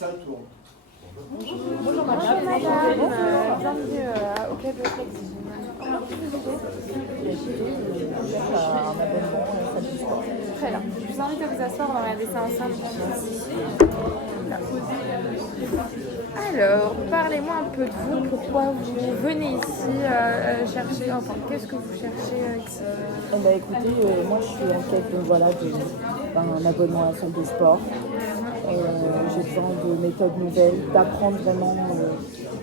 Bonjour madame, bienvenue au club de Flexi. Très bien, je vous invite à vous asseoir, on va regarder ça ensemble. Alors, parlez-moi un peu de vous, pourquoi vous venez ici chercher, enfin, qu'est-ce que vous cherchez ici? Écoutez, moi je suis en quête d'un abonnement à la salle de sport. J'ai besoin de méthodes nouvelles, d'apprendre vraiment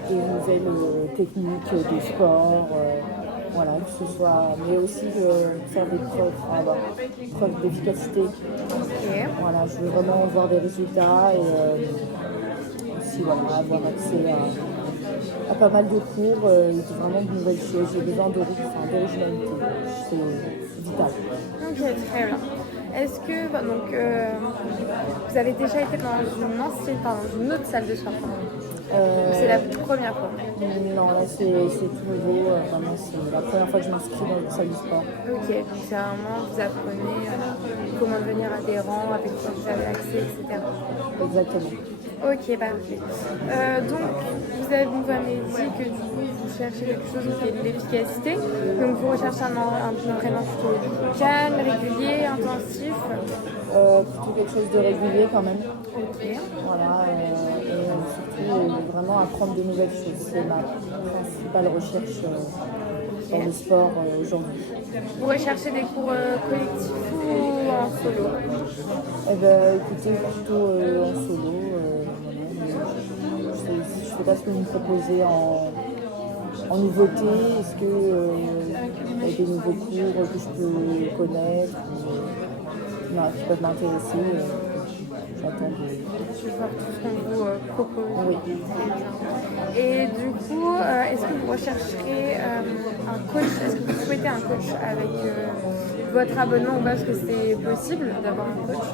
des nouvelles techniques de sport, voilà, que ce soit, mais aussi faire des preuves d'efficacité. Ok. Voilà, je veux vraiment voir des résultats et aussi voilà, avoir accès à pas mal de cours, vraiment de nouvelles choses. J'ai besoin d'originalité, c'est vital. Ok, très bien. Est-ce que vous avez déjà été dans une autre salle de sport? C'est la première fois? Non, là c'est tout nouveau, vraiment c'est la première fois que je m'inscris dans une salle de sport. Ok, donc c'est vraiment, vous apprenez comment devenir adhérent, avec quoi vous avez accès, etc. Exactement. Ok, parfait. Donc, vous m'avez dit que du coup, vous cherchez quelque chose qui est de l'efficacité. Donc, vous recherchez un entraînement plutôt calme, régulier, intensif. Plutôt quelque chose de régulier quand même. Ok. Voilà, et surtout vraiment apprendre de nouvelles choses. C'est ma principale recherche dans le sport aujourd'hui. Vous recherchez des cours collectifs ou en solo? Écoutez, plutôt en solo. Je ne sais pas ce que vous me proposez en nouveauté. Est-ce que y a des nouveaux cours que je peux connaître non, qui peuvent m'intéresser? J'attends Je vais voir tout ce qu'on vous propose. Oui. Et du coup, est-ce que vous rechercherez un coach? Est-ce que vous souhaitez un coach avec votre abonnement ou pas? Parce que c'est possible d'avoir un coach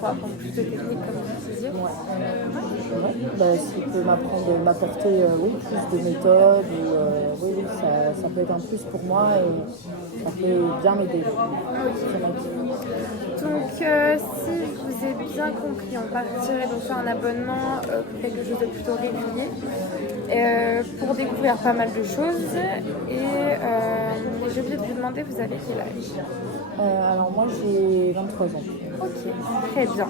pour apprendre plus de techniques comme vous disiez. Ouais. S'il peut m'apporter plus de méthodes, oui, ça peut être un plus pour moi et ça peut bien m'aider. Donc, si je vous ai bien compris, on partirait donc sur un abonnement pour quelque chose de plutôt régulier pour découvrir pas mal de choses. Et j'ai oublié de vous demander, vous avez quel âge? Alors moi j'ai 23 ans. Ok, très bien.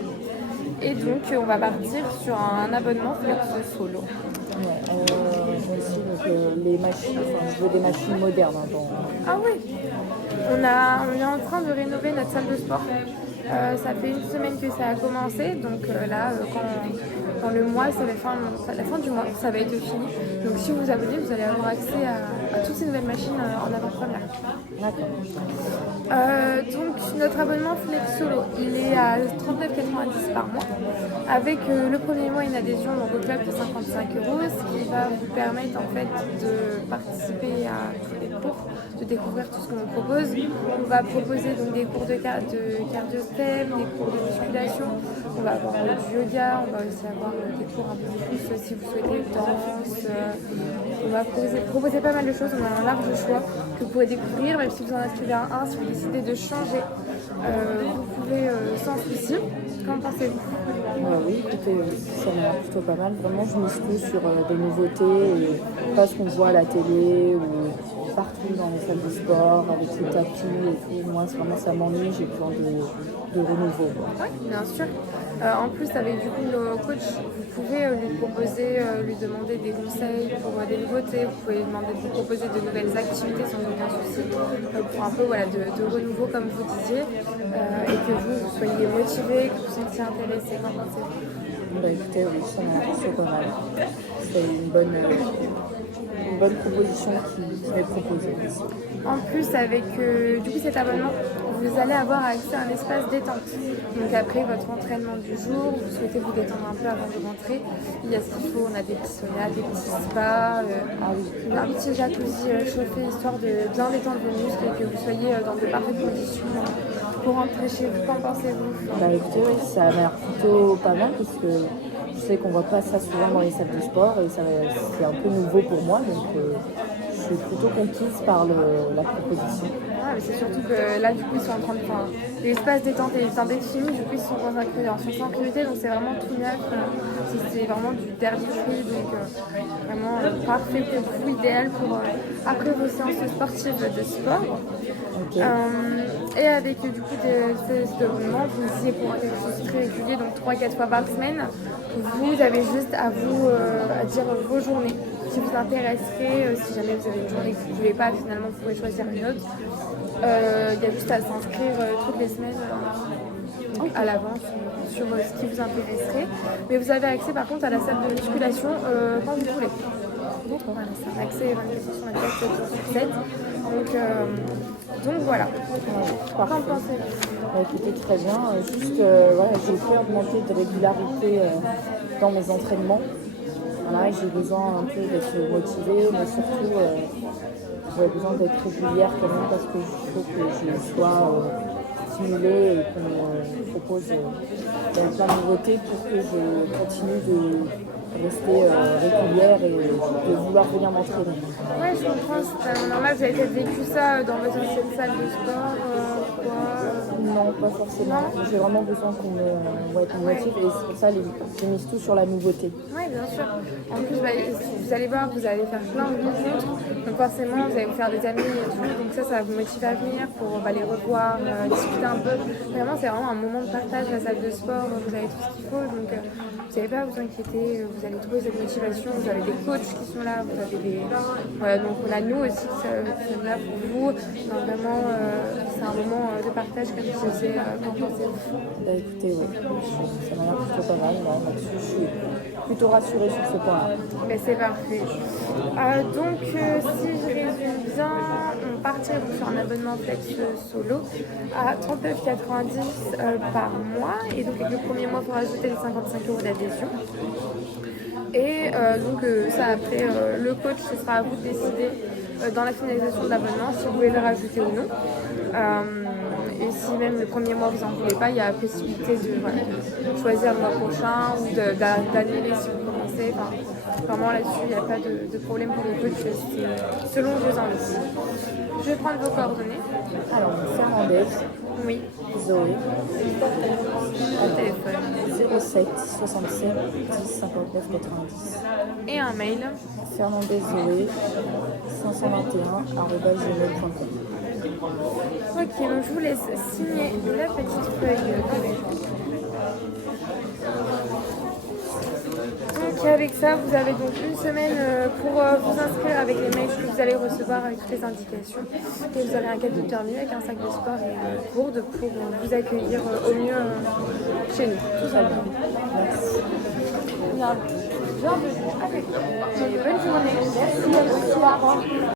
Et donc, on va partir sur un abonnement Flexo Solo. Moi aussi, donc, les machines, je veux des machines modernes. Ah oui, on est en train de rénover notre salle de sport. Ça fait une semaine que ça a commencé, donc quand le mois, c'est la fin du mois, ça va être fini. Donc si vous vous abonnez, vous allez avoir accès à toutes ces nouvelles machines en avant-première. Donc notre abonnement Flex Solo, il est à 39,90 par mois, avec le premier mois une adhésion donc, au club de 55 €, ce qui va vous permettre en fait de participer à tous les cours, de découvrir tout ce qu'on vous propose. On va proposer donc des cours de cardio-stem, des cours de musculation, on va avoir du yoga, on va aussi avoir des cours un peu plus si vous souhaitez danse. On va proposer pas mal de choses, on a un large choix que vous pouvez découvrir, même si vous en inscrivez un, si vous décidez de changer, vous pouvez sans souci. Qu'en pensez-vous? Oui, écoutez, ça m'a l'air plutôt pas mal. Vraiment, je mise tout sur des nouveautés et pas ce qu'on voit à la télé ou partout dans les salles de sport avec les tapis et tout. Moi, vraiment, ça m'ennuie, j'ai besoin de renouveau. Oui, bien sûr. En plus, avec du coup nos coachs, vous pouvez lui proposer, lui demander des conseils pour des nouveautés. Vous pouvez lui vous proposer de nouvelles activités sans aucun souci pour un peu de renouveau comme vous disiez et que vous soyez motivé, que vous soyez intéressé. Qu'en pensez-vous? Écoutez, oui, ça m'a l'air plutôt pas mal. C'est une bonne proposition qui m'est proposée ici. En plus, avec du coup cet abonnement, vous allez avoir accès à un espace détente. Donc après votre entraînement du jour, vous souhaitez vous détendre un peu avant de rentrer, il y a ce qu'il faut, on a des petits saunas, des petits spas, un petit jacuzzi chauffé histoire de bien détendre vos muscles et que vous soyez dans de parfaites conditions pour rentrer chez vous. Qu'en pensez-vous? Écoutez, oui, ça m'a l'air plutôt pas mal parce que je sais qu'on voit pas ça souvent dans les salles de sport et c'est un peu nouveau pour moi, donc je suis plutôt conquise par la proposition. Ouais, mais c'est surtout que là, du coup, ils sont en train de. Enfin, l'espace détente et détente est fini, du coup, ils sont en sécurité, donc c'est vraiment tout neuf. C'est vraiment du derby free, donc vraiment parfait pour vous, idéal pour après vos séances sportives de sport. Ok. Et avec du coup ces abonnements, vous essayez pour quelque chose de très régulier, donc 3-4 fois par semaine, vous avez juste à vous à dire vos journées qui vous intéresseraient. Si jamais vous avez une journée que vous ne voulez pas, finalement vous pouvez choisir une autre. Il y a juste à s'inscrire toutes les semaines à l'avance sur ce qui vous intéresserait. Mais vous avez accès par contre à la salle de musculation quand vous voulez. Voilà, c'est un accès 24 sur 7. Donc voilà. Parfait. Qu'en pensez-vous? Écoutez, très bien. Juste, voilà, j'ai fait augmenter de régularité dans mes entraînements. Voilà, j'ai besoin un peu d'être motivée, mais surtout, j'ai besoin d'être régulière quand même parce qu'il faut que je sois stimulée et qu'on me propose plein de nouveautés pour que je continue de rester régulière et de vouloir venir m'entraîner. Ouais, je comprends, c'est normal, vous avez peut-être vécu ça dans votre ancienne salle de sport, Non, pas forcément. J'ai vraiment besoin qu'on me motive et c'est pour ça que j'ai mis tout sur la nouveauté. Oui, bien sûr. En plus, vous allez voir, vous allez faire plein de rencontres, donc forcément, vous allez vous faire des amis et tout, donc ça va vous motiver à venir pour les revoir, discuter un peu. Vraiment, c'est vraiment un moment de partage, la salle de sport, vous avez tout ce qu'il faut, donc vous n'allez pas à vous inquiéter, vous allez trouver cette motivation, vous avez des coachs qui sont là, vous avez des... Voilà, donc on a nous aussi qui sommes là pour vous. Donc, vraiment, c'est un moment de partage comme je disais, qu'en pensez-vous? Bah, écoutez, oui, ça m'a l'air plutôt pas mal. Là-dessus, je suis plutôt rassurée sur ce point-là. Ben, c'est parfait. Donc, si je résume bien, on partirait sur un abonnement flex solo à 39,90 par mois. Et donc, avec le premier mois, il faut rajouter les 55 € d'adhésion. Et donc, ça, après, le coach, ce sera à vous de décider dans la finalisation de l'abonnement si vous voulez le rajouter ou non. Et si même le premier mois vous n'en voulez pas, il y a la possibilité de choisir le mois prochain ou d'annuler si vous commencez. Enfin, vraiment là-dessus, il n'y a pas de problème pour le coach, c'est selon vos envies. Je vais prendre vos coordonnées. Alors, Fernandez, Oui, Zoé, au téléphone. 07 67 10 59 90. Et un mail. Fernandez Zoé 521@gmail.com. Ok, donc je vous laisse signer la petite feuille de Donc avec ça, vous avez donc une semaine pour vous inscrire avec les mails que vous allez recevoir avec toutes les indications. Et vous avez un cadeau de bienvenue avec un sac de sport et une gourde pour vous accueillir au mieux chez nous. Tout simplement. Merci. Bienvenue avec nous. Et bonne journée. Merci. Au revoir.